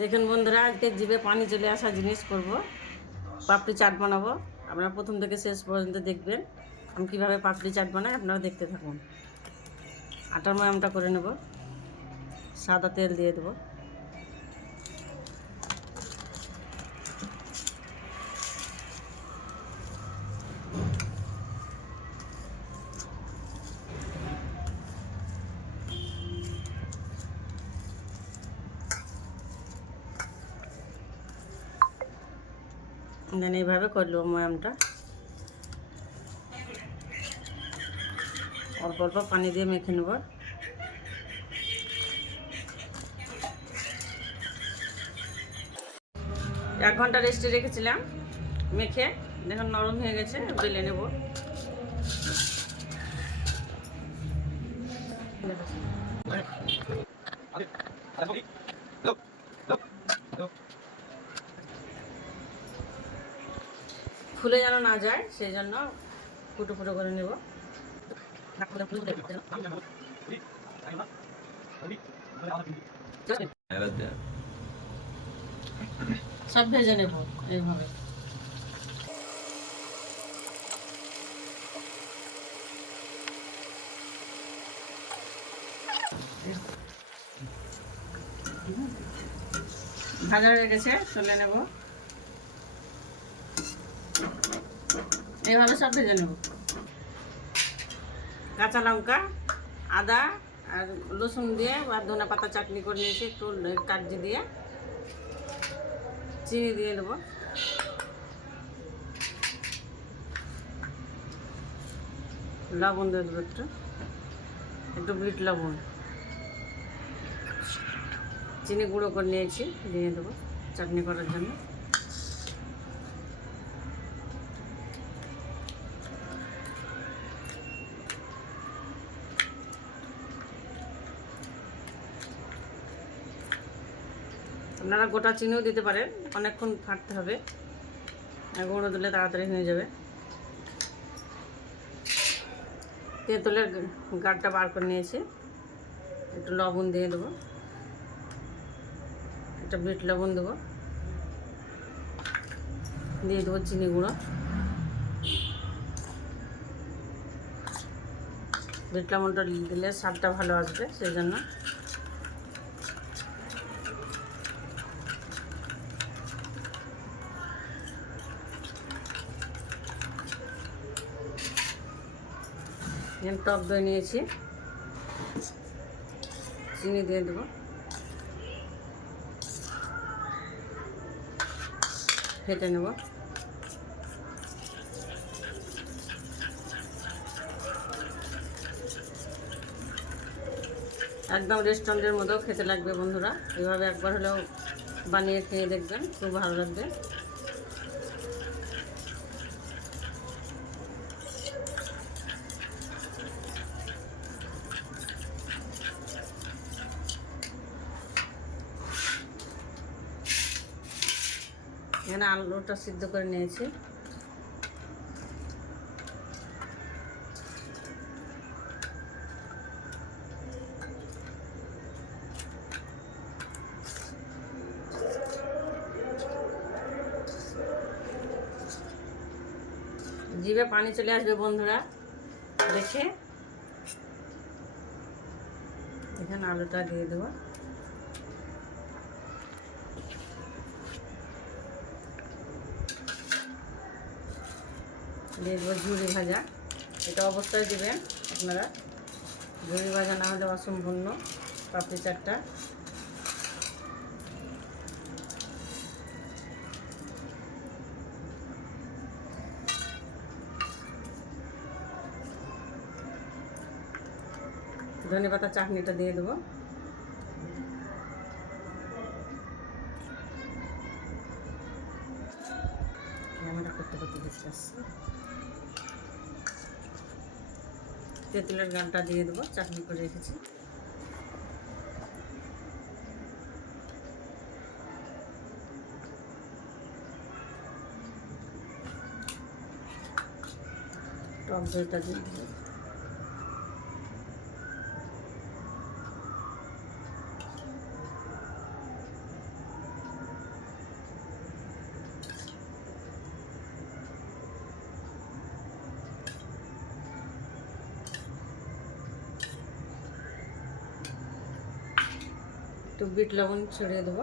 দেখুন বন্ধুরা, আজকে জিভে পানি চলে আসা জিনিস করব। পাপড়ি চাট বানাবো। আপনারা প্রথম থেকে শেষ পর্যন্ত দেখবেন আমি কীভাবে পাপড়ি চাট বানাই। আপনারা দেখতে থাকুন। আটার ময়ামটা করে নেব। সাদা তেল দিয়ে দেবো। দেন এইভাবে করলো ময়ামটা। অল্প অল্প পানি দিয়ে মেখে নেব। এক ঘন্টা রেস্টে রেখেছিলাম মেখে। দেখুন নরম হয়ে গেছে, বেলে নেব। খুলে যেন না যায় সেই জন্য ফুটো ফুটো করে নেব। সব ভেজে নেব এইভাবে। ভাজা হয়ে গেছে, তুলে নেব। এইভাবে সব ভেজে নেব। কাঁচা লঙ্কা, আদা আর রসুন দিয়ে বা ধনে পাতা চাটনি করে নিয়েছি, একটু কাগজি দিয়ে। চিনি দিয়ে দেব। লবণ দিয়ে দেবো, একটু একটু বিট লবণ। চিনি গুঁড়ো করে নিয়েছি, দিয়ে দেবো চাটনি করার জন্য। আপনারা গোটা চিনিও দিতে পারেন, অনেকক্ষণ ফাটতে হবে, গুঁড়ো দিলে তাড়াতাড়ি হয়ে যাবে। তেঁতুলের গাঢ়টা বার করে নিয়েছি, একটু লবণ দিয়ে দেবো, একটা বিট লবণ দেবো, দিয়ে দেবো চিনি গুঁড়ো। বিট লবণটা দিলে স্বাদটা ভালো আসবে, সেই জন্য। টক দই নিয়েছি, চিনি দিয়ে দেবো, ফেটে নেব। একদম রেস্টুরেন্টের মতো খেতে লাগবে বন্ধুরা। এভাবে একবার হলেও বানিয়ে খেয়ে দেখবেন, খুব ভালো লাগবে। এখানে আলুটা সিদ্ধ করে নিয়েছি। জিভে পানি চলে আসবে বন্ধুরা দেখে। এখানে আলুটা দিয়ে দেবো। দিয়ে দেবো ঝুড়ি ভাজা। এটা অবশ্যই দেবেন আপনারা, ঝুড়ি ভাজা না হলে অসম্পূর্ণ পাপড়ি চাটটা। ধনে পাতা চাটনিটা দিয়ে দেবো। ক্যামেরা করতে করতে দেখতে আসছে। তেঁতুলের গানটা দিয়ে দেবো, চাটনি করে রেখেছি। টক দইটা দিয়ে দেবো। একটু বিট লবণ ছড়িয়ে দেবো।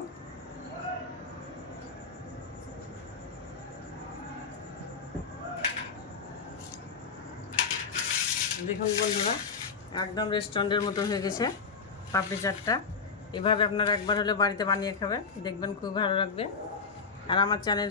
দেখুন বন্ধুরা, একদম রেস্টুরেন্টের মতো হয়ে গেছে পাপড়ি চাটটা। এভাবে আপনারা একবার হলে বাড়িতে বানিয়ে খাবেন, দেখবেন খুব ভালো লাগবে। আর আমার চ্যানেল